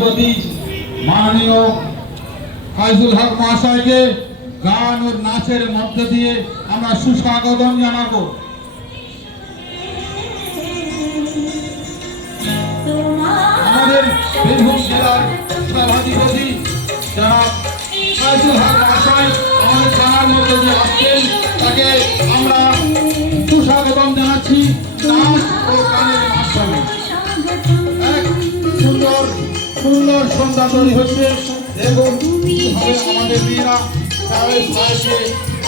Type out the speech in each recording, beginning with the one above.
প্রতি মাননীয় ফাইজুল হক মহাশয়কে গান ও নাচের মধ্য দিয়ে আমরা সুস্বাগতম জানাব। আমাদের বীরভূম জেলার সভাধিপতি যারা ফাইজুল হক মহাশয় আমাদের থানার মধ্য দিয়ে আসছেন। তাকে আমরা সুন্দর সন্ধ্যা তৈরি হচ্ছে। দেখুন আমাদের মেয়েরা তাদের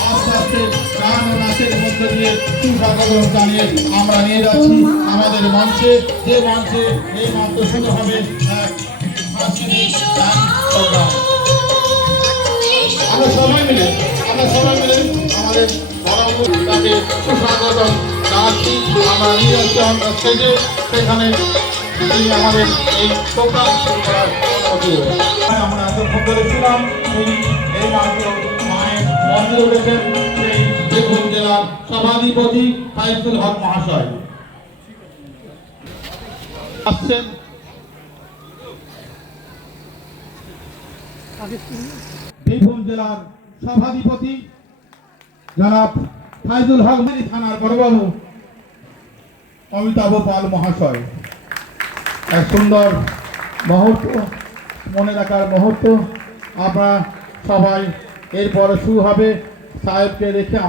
আস্তে আস্তে গান ও নাচের মধ্যে দিয়ে সুস্বাগত জানিয়ে আমরা নিয়ে যাচ্ছি আমাদের মঞ্চে। যে মঞ্চে এই মাত্র শুরু হবে আমরা সবাই মিলে আমরা সবাই মিলে আমাদের বড় তাকে সুস্বাগত জানাচ্ছি। আমরা নিয়ে যাচ্ছি আমরা সেখানে তিনি আমাদের এই প্রোগ্রাম শুরু করার অনুমতি আমরা এতক্ষণ ধরে ছিলাম উনি এই মাত্র মায়ের মন্দিরে উঠেছেন সেই বীরভূম জেলার সভাধিপতি হক মহাশয়। আসছেন। বীরভূম জেলার সভাধিপতি জনাব ফাইজুল হক থানার বড়বাবু অমিতাভ পাল মহাশয়। এক সুন্দর মুহূর্ত মনে রাখার মুহূর্ত। আমরা সবাই এরপরে শুরু হবে। সাহেবকে রেখে